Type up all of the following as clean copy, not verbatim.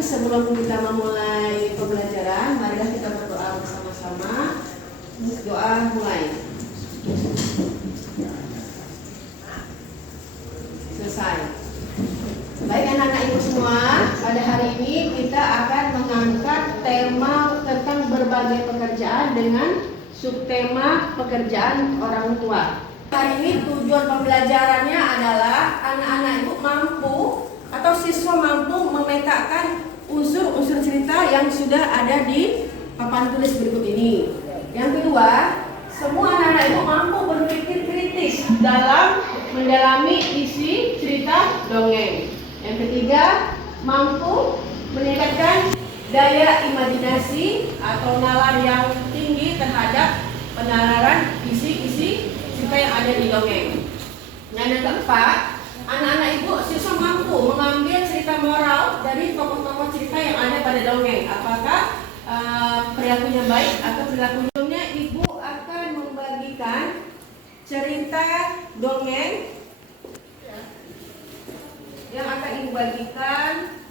Tapi sebelum kita memulai pembelajaran, marilah kita berdoa bersama-sama. Doa mulai. Selesai. Baik anak-anak ibu semua, pada hari ini kita akan mengangkat tema tentang berbagai pekerjaan dengan subtema pekerjaan orang tua. Hari ini tujuan pembelajarannya adalah anak-anak ibu mampu atau siswa mampu memetakan unsur-unsur cerita yang sudah ada di papan tulis berikut ini. Yang kedua, semua anak-anak ibu mampu berpikir kritis dalam mendalami isi cerita dongeng. Yang ketiga, mampu meningkatkan daya imajinasi atau nalar yang tinggi terhadap penalaran isi-isi cerita yang ada di dongeng. Nah, yang keempat, anak-anak ibu siswa mampu mengambil cerita moral dari tokoh-tokoh cerita yang ada pada dongeng. Apakah perilakunya baik atau perilakunya? Ibu akan membagikan cerita dongeng yang akan ibu bagikan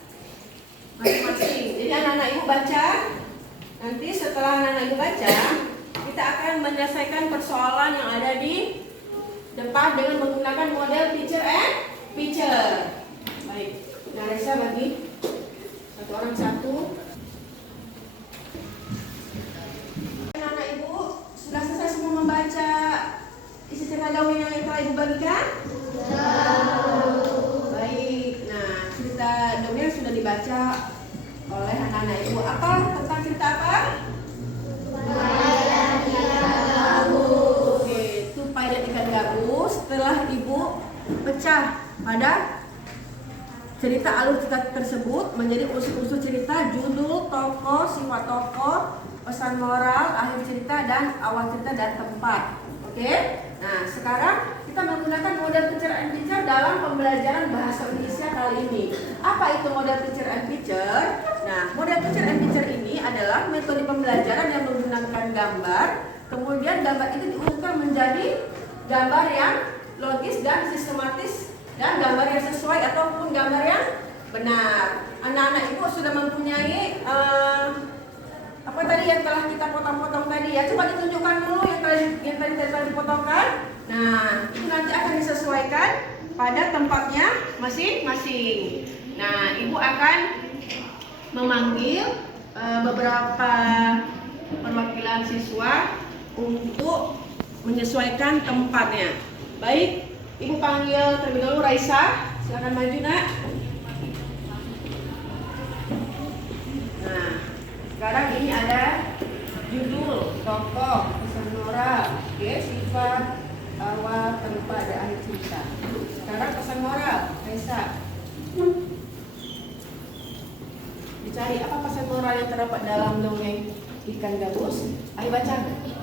masing-masing. Jadi anak-anak ibu baca. Nanti setelah anak-anak ibu baca, kita akan menyelesaikan persoalan yang ada di depan dengan menggunakan model picture and picture. Baik, Naresa bagi satu orang satu. Anak-anak ibu sudah selesai semua membaca isi cerita dongeng yang telah ibu bagikan? Baik, nah cerita dongeng sudah dibaca oleh anak-anak ibu. Apa tentang cerita apa? Tupai dan ikan gabus. Setelah ibu pecah pada cerita alur cerita tersebut menjadi unsur-unsur cerita, judul, tokoh, sifat tokoh, pesan moral, akhir cerita, dan awal cerita dan tempat. Oke? Nah, sekarang kita menggunakan model picture and picture dalam pembelajaran bahasa Indonesia kali ini. Apa itu model picture and picture? Nah, model picture and picture ini adalah metode pembelajaran yang menggunakan gambar. Kemudian gambar itu diurutkan menjadi gambar yang logis dan sistematis dan gambar yang sesuai ataupun gambar yang benar. Anak-anak ibu sudah mempunyai apa tadi yang telah kita potong-potong tadi ya. Coba ditunjukkan dulu yang tadi telah dipotongkan. Nah, itu nanti akan disesuaikan pada tempatnya masing-masing. Nah, ibu akan memanggil beberapa perwakilan siswa untuk menyesuaikan tempatnya. Baik, ibu panggil terlebih dahulu Raisa. Silakan maju, Nak. Nah, sekarang ini ada judul, tokoh, pesan moral, sifat, awal, tempat, dan akhir cerita. Sekarang pesan moral, Raisa. Dicari apa pesan moral yang terdapat dalam dongeng ikan gabus. Ayo baca.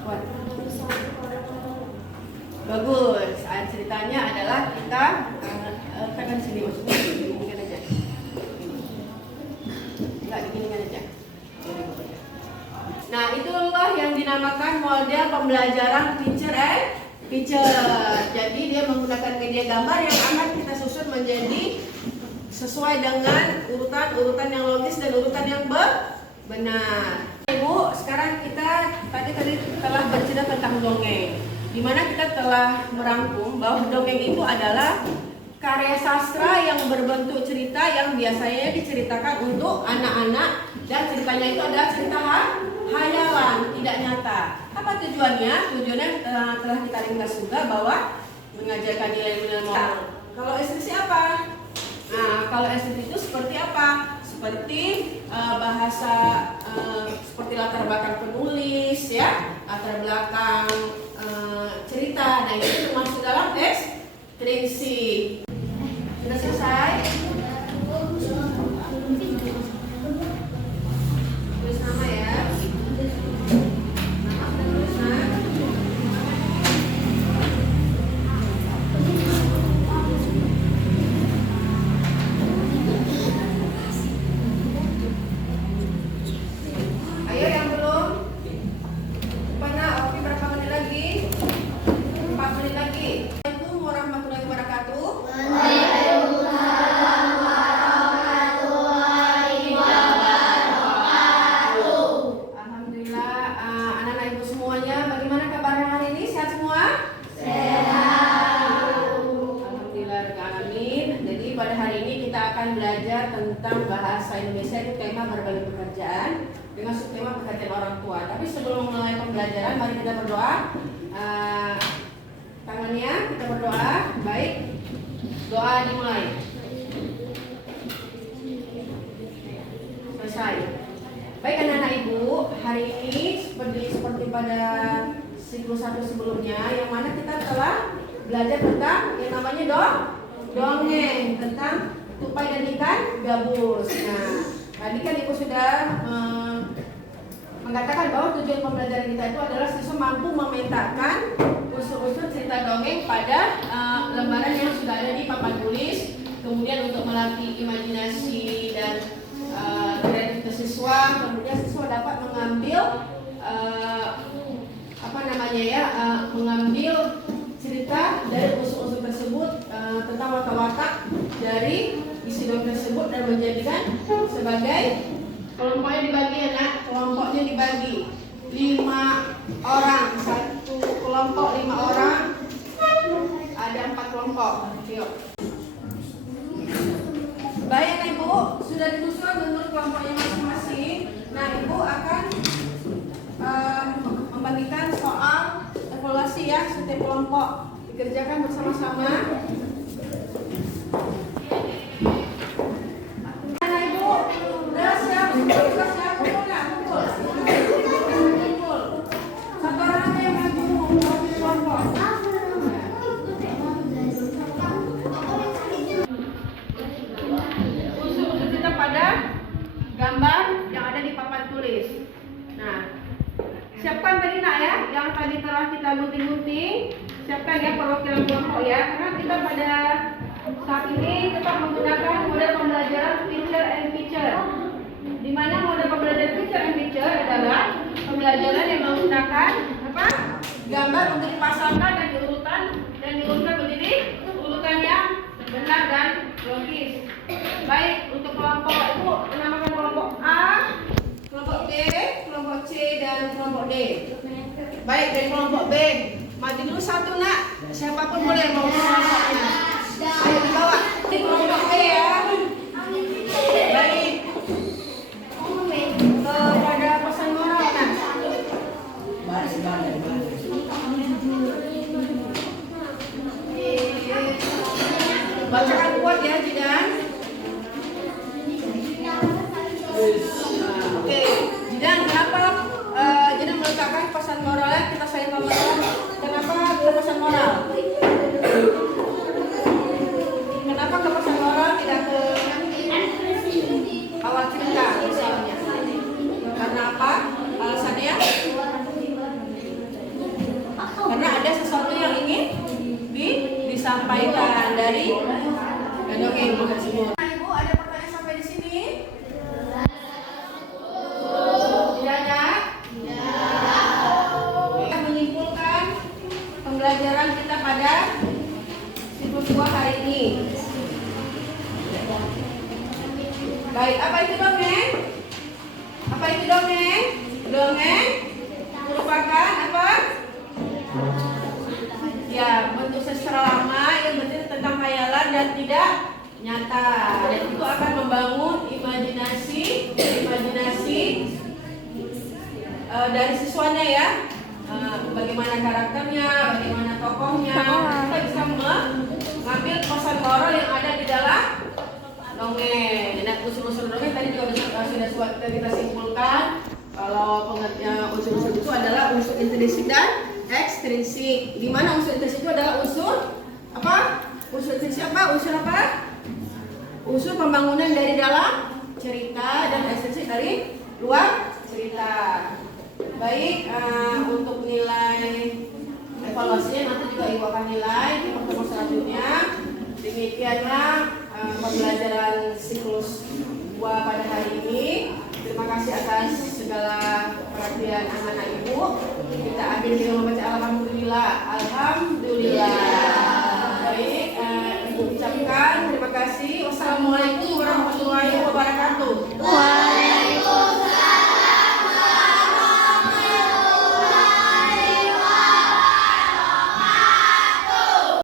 Kuat. Bagus. Saat ceritanya adalah kita tekan sini maksudnya diginikan aja. Enggak diginikan aja. Nah, itulah yang dinamakan model pembelajaran picture and picture. Jadi dia menggunakan media gambar yang akan kita susun menjadi sesuai dengan urutan-urutan yang logis dan urutan yang benar. Ibu, sekarang kita tadi telah bercerita tentang dongeng, di mana kita telah merangkum bahwa dongeng itu adalah karya sastra yang berbentuk cerita yang biasanya diceritakan untuk anak-anak dan ceritanya itu adalah cerita hayalan, tidak nyata. Apa tujuannya? Tujuannya telah kita ringkas juga bahwa mengajarkan nilai-nilai moral. Kalau esensi apa? Nah, kalau esensi itu seperti apa? Seperti bahasa, seperti latar belakang penulis, ya, latar belakang cerita, dan itu termasuk dalam deskripsi. Sudah selesai? Tulis nama ya. Nama dan tulis nama. Ayo yang belum. Pana, oke, berapa menit lagi? 4 menit lagi. Assalamualaikum warahmatullahi wabarakatuh. Waalaikumsalam. belajar tentang bahasa Indonesia itu tema berbagi pekerjaan dengan subtema pekerjaan orang tua. Tapi sebelum mulai pembelajaran, mari kita berdoa. Tangannya kita berdoa. Baik, doa dimulai. Selesai. Baik anak-anak ibu, hari ini seperti pada siklus 1 sebelumnya, yang mana kita telah belajar tentang yang namanya dongeng, tentang tupai dan ikan gabus. Nah, tadi kan ibu sudah mengatakan bahwa tujuan pembelajaran kita itu adalah siswa mampu memetakan unsur-unsur cerita dongeng pada lembaran yang sudah ada di papan tulis. Kemudian untuk melatih imajinasi dan kreativitas siswa, kemudian siswa dapat mengambil mengambil cerita dari unsur-unsur tersebut tentang watak-watak dari isi dongeng tersebut dan menjadikan sebagai kelompoknya dibagi ya nak, kelompoknya dibagi 5 orang, satu kelompok 5 orang, ada 4 kelompok. Yuk. Baik anak ibu, sudah disusun menurut kelompoknya masing-masing. Nah ibu akan membagikan soal evaluasi ya, setiap kelompok dikerjakan bersama-sama. Anak ibu, udah siap kumpul. Satu orang aja yang maju mewakili kelompok. Unsur-unsur kita pada gambar yang ada di papan tulis. Nah, siapkan tadi nak ya, yang tadi telah kita gunting-gunting. Siapkan ya perwakilan kelompok ya, karena kita pada saat ini tetap menggunakan model pembelajaran picture and picture. Di mana model pembelajaran picture and picture adalah pembelajaran yang menggunakan gambar untuk dipasangkan dan diurutkan menjadi urutan yang benar dan logis. Baik, untuk kelompok ibu menamakan kelompok A, kelompok B, kelompok C, dan kelompok D. Baik, dari kelompok B, maju dulu satu nak. Siapapun boleh mau kelompoknya. Ayo dibawa. Di kelompok B ya. Baik. Kepada pesan moral nak. Bacakan kuat ya, Jidan. Oke, Jidan, kenapa Jidan meletakkan pesan moralnya? Kita sayang kawan. Kenapa ke pesan moral? Kenapa ke pesan moral tidak ke awal cerita misalnya? Karena apa? Alasannya? Karena ada sesuatu yang ingin disampaikan dari dongeng tersebut. Ibu, ada pertanyaan sampai di sini? Tidak ada? Kita menyimpulkan pembelajaran kita pada siklus 2 hari ini. Baik, apa itu dongeng? Apa itu dongeng? Dongeng merupakan apa? Ya, bentuk sastra lama yang bercerita tentang khayalan dan tidak nyata. Dan itu akan membangun imajinasi dari siswanya ya. Bagaimana karakternya, bagaimana tokohnya. Kita bisa mengambil pesan moral yang ada di dalam dongeng. Dan unsur-unsur dongeng tadi juga sudah kita simpulkan kalau pengertian unsur-unsur itu adalah unsur intrinsik dan ekstrinsik. Di mana unsur intrinsik itu adalah unsur apa? Unsur intrinsik apa? Unsur pembangunan dari dalam cerita, dan ekstrinsik dari luar cerita. Baik, untuk nilai evaluasinya nanti juga ibu akan nilai di pertemuan selanjutnya. Demikianlah pembelajaran siklus 2 pada hari ini. Terima kasih atas segala perhatian anak-anak ibu. Kita akhiri dengan membaca alhamdulillah. Alhamdulillah. Baik, ibu ucapkan terima kasih. Wassalamualaikum.